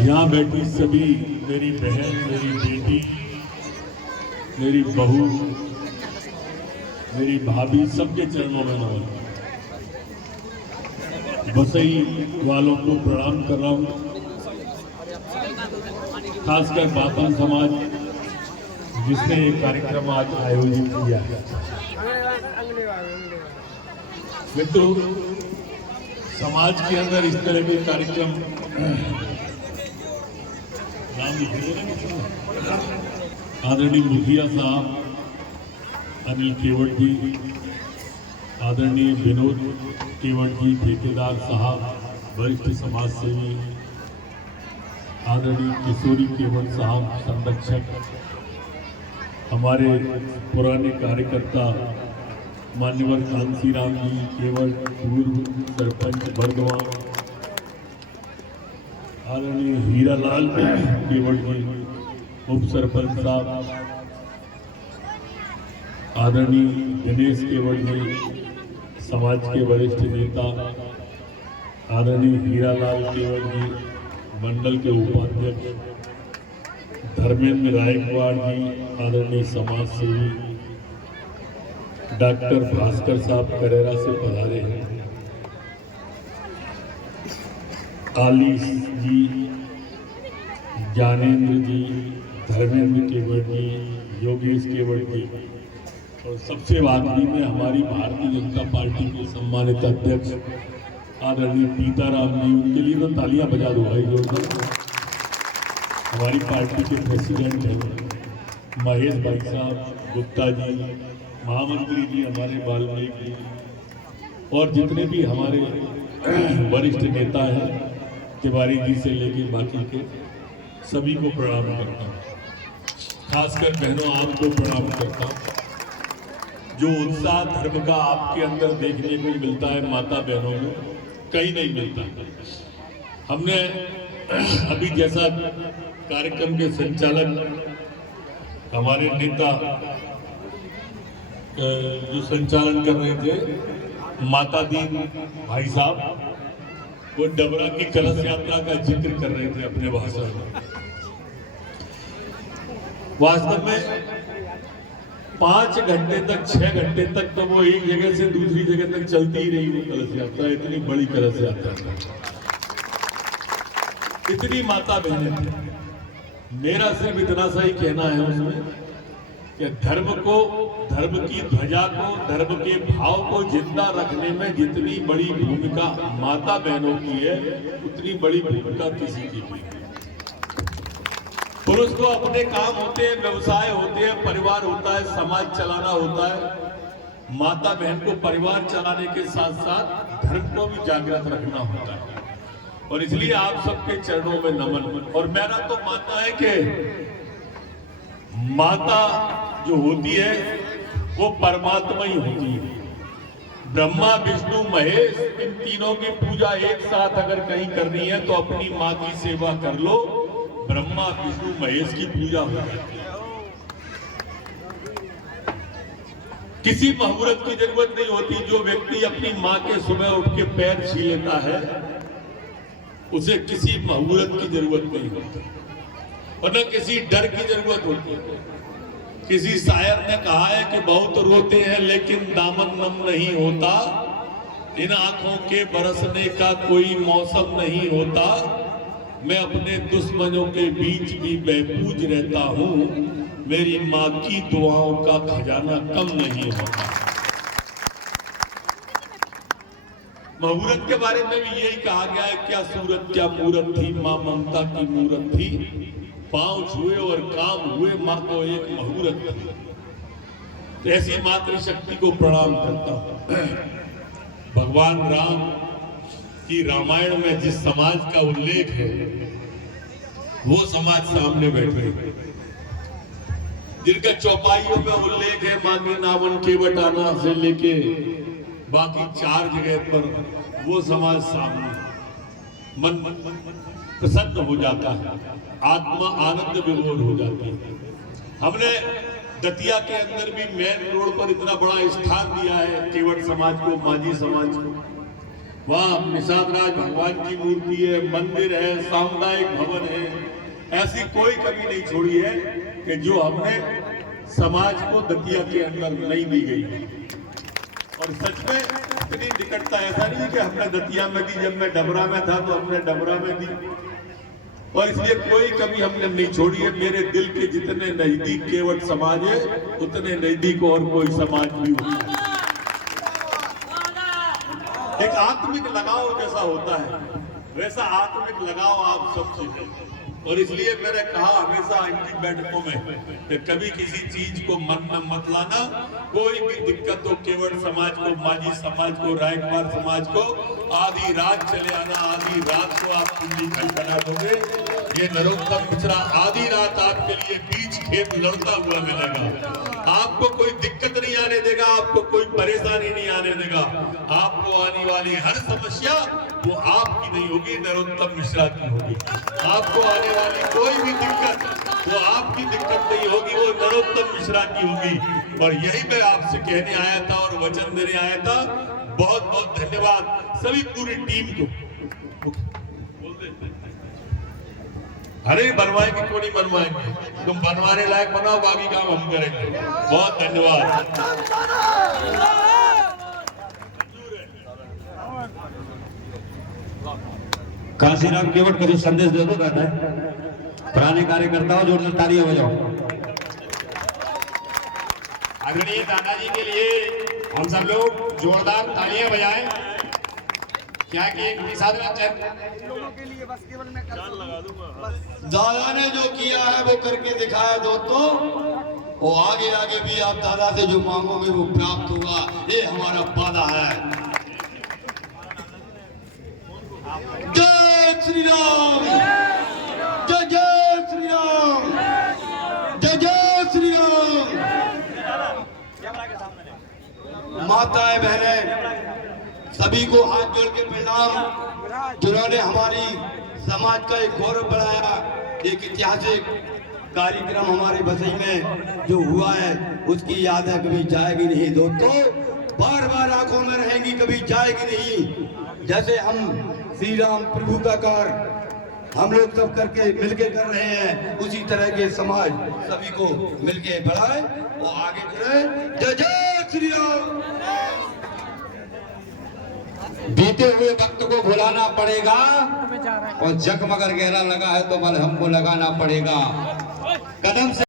यहाँ बैठी सभी मेरी बहन, मेरी बेटी, मेरी बहू, मेरी भाभी, सबके चरणों में नमन। बसई वालों को प्रणाम कर रहा हूँ, खासकर बापन समाज जिसने ये कार्यक्रम आज आयोजित किया है। मित्रों, समाज के अंदर इस तरह के कार्यक्रम आदरणीय मुखिया साहब अनिल केवट जी, आदरणीय विनोद केवट जी ठेकेदार साहब, वरिष्ठ समाज सेवी, आदरणीय किशोरी केवट साहब संरक्षक, हमारे पुराने कार्यकर्ता मान्यवर कांसीराम जी केवट, पूर्व सरपंच बर्दवान, आदरणीय हीरालाल केवट जी उप सरपंच साहब, आदरणीय गणेश केवट जी समाज के वरिष्ठ नेता, आदरणीय हीरालाल केवट जी मंडल के उपाध्यक्ष, धर्मेंद्र रायकवाड़ जी आदरणीय समाज सेवी, डॉक्टर भास्कर साहब करेरा से पधारे हैं, आलिस जी, ज्ञानेंद्र जी, धर्मेंद्र केवट जी, योगेश केवट जी, और सबसे आखिरी में हमारी भारतीय जनता पार्टी के सम्मानित अध्यक्ष आदरणीय पीताराम जी, उनके लिए तो तालियां बजा दो भाई लोग। हमारी पार्टी के प्रेसिडेंट हैं महेश भाई साहब गुप्ता जी, महामंत्री जी हमारे वाल्मीकि, और जितने भी हमारे वरिष्ठ नेता हैं तिवारी जी से लेकर बाकी के सभी को प्रणाम करता हूँ। खासकर बहनों आपको प्रणाम करता हूँ। जो उत्साह धर्म का आपके अंदर देखने को मिलता है माता बहनों में, कहीं नहीं मिलता। हमने अभी जैसा कार्यक्रम के संचालक हमारे नेता जो संचालन कर रहे थे माता दी भाई साहब, वो डबरा की कलश यात्रा का जिक्र कर रहे थे अपने भाषण में। वास्तव में 5 घंटे तक 6 घंटे तक तो वो एक जगह से दूसरी जगह तक चलती ही रही वो कलश यात्रा, इतनी बड़ी कलश यात्रा था, इतनी माता बहनें थी। मेरा सिर्फ इतना सा ही कहना है उसमें कि धर्म को, धर्म की ध्वजा को, धर्म के भाव को जिंदा रखने में जितनी बड़ी भूमिका माता बहनों की है, उतनी बड़ी भूमिका किसी की नहीं। पुरुष को अपने काम होते हैं, व्यवसाय होते हैं, परिवार होता है, समाज चलाना होता है। माता बहन को परिवार चलाने के साथ साथ धर्म को भी जागृत रखना होता है, और इसलिए आप सबके चरणों में नमन। और मेरा तो मानना है कि माता जो होती है वो परमात्मा ही होती है। ब्रह्मा विष्णु महेश, इन तीनों की पूजा एक साथ अगर कहीं करनी है तो अपनी माँ की सेवा कर लो, ब्रह्मा विष्णु महेश की पूजा हो जाती है। किसी मुहूर्त की जरूरत नहीं होती। जो व्यक्ति अपनी माँ के सुबह उठ के पैर छी लेता है उसे किसी मुहूर्त की जरूरत नहीं होती, और न किसी डर की जरूरत होती है। किसी शायर ने कहा है कि बहुत रोते हैं लेकिन दामन नम नहीं होता, इन आंखों के बरसने का कोई मौसम नहीं होता, मैं अपने दुश्मनों के बीच भी बेपूज रहता हूँ, मेरी माँ की दुआओं का खजाना कम नहीं होता। मुहूर्त के बारे में भी यही कहा गया है, क्या सूरत क्या मूरत थी, माँ ममता की मूरत थी, पांव छुए और काम हुए, माँ को एक मुहूर्त थी। तो ऐसी मातृशक्ति को प्रणाम करता हूं। भगवान राम की रामायण में जिस समाज का उल्लेख है वो समाज सामने बैठे, जिनका चौपाइयों में उल्लेख है माननीय नावन केवटाना से लेके बाकी 4 जगह पर, वो समाज सामने मन प्रसन्न हो जाता है, आत्मा आनंद विभोर हो जाती है। हमने दतिया के अंदर भी मेन रोड पर इतना बड़ा स्थान दिया है केवट समाज को, माझी समाज को। वहाँ निषाद राज भगवान की मूर्ति है, मंदिर है, सामुदायिक भवन है। ऐसी कोई कमी नहीं छोड़ी है कि जो हमने समाज को दतिया के अंदर नहीं दी गई। और सच में इतनी निकटता ऐसा नहीं कि हमने दतिया में दी, जब मैं डबरा में था तो हमने डबरा में दी, और इसलिए कोई कमी हमने नहीं छोड़ी है। मेरे दिल के जितने नजदीक केवट समाज है, उतने नजदीक और कोई समाज भी होता है। एक आत्मिक लगाव जैसा होता है, वैसा आत्मिक लगाव आप सबसे है। और इसलिए मैंने कहा हमेशा इनकी बैठकों में कि कभी किसी चीज को मन में मत लाना। कोई भी दिक्कत हो केवट समाज को, माझी समाज को, रायकुमार समाज को, आधी रात चले आना। आधी रात को आप कुंडी बना दोगे। ये नरोत्तम मिश्रा आधी रात आपके लिए बीच खेत लड़ता हुआ मिलेगा। आपको कोई दिक्कत नहीं आने देगा, आपको कोई परेशानी नहीं आने देगा। आपको आने वाली हर समस्या वो आपकी नहीं होगी, नरोत्तम मिश्रा की होगी। आपको आने वाली कोई भी दिक्कत वो आपकी दिक्कत नहीं होगी, वो नरोत्तम मिश्रा की होगी। और यही मैं आपसे कहने आया था और वचन देने आया था। बहुत बहुत धन्यवाद सभी पूरी टीम को। अरे बनवाएंगे क्यों नहीं बनवाएंगे, तुम बनवाने लायक बनाओ, बाकी काम हम करेंगे। बहुत धन्यवाद। काशीराम केवट का जो संदेश दे दो कहता है, पुराने कार्यकर्ताओं जोरदार तालियां बजाओ। आदरणीय दादाजी के लिए हम सब लोग जोरदार तालियां बजाएं। क्या कि दादा ने जो किया है वो करके दिखाया दोस्तों। वो आगे आगे भी आप दादा से जो मांगोगे वो प्राप्त होगा, ये हमारा वादा है। जय श्री राम, जय जय श्री राम, जय जय श्री राम। माताएं बहनें सभी को हाथ जोड़ के प्रणाम, जिन्होंने हमारी समाज का एक गौरव बढ़ाया। एक ऐतिहासिक कार्यक्रम हमारे बसई में जो हुआ है उसकी यादें कभी जाएगी नहीं दोस्तों, बार बार आंखों में रहेंगी, कभी जाएगी नहीं। जैसे हम श्री राम प्रभु का कार्य हम लोग सब करके मिलके कर रहे हैं, उसी तरह के समाज सभी को मिलके बढ़ाए और आगे बढ़े। जय जय श्री राम। बीते हुए वक्त को भुलाना पड़ेगा और जग मगर गहरा लगा है तो बल हमको लगाना पड़ेगा। कदम से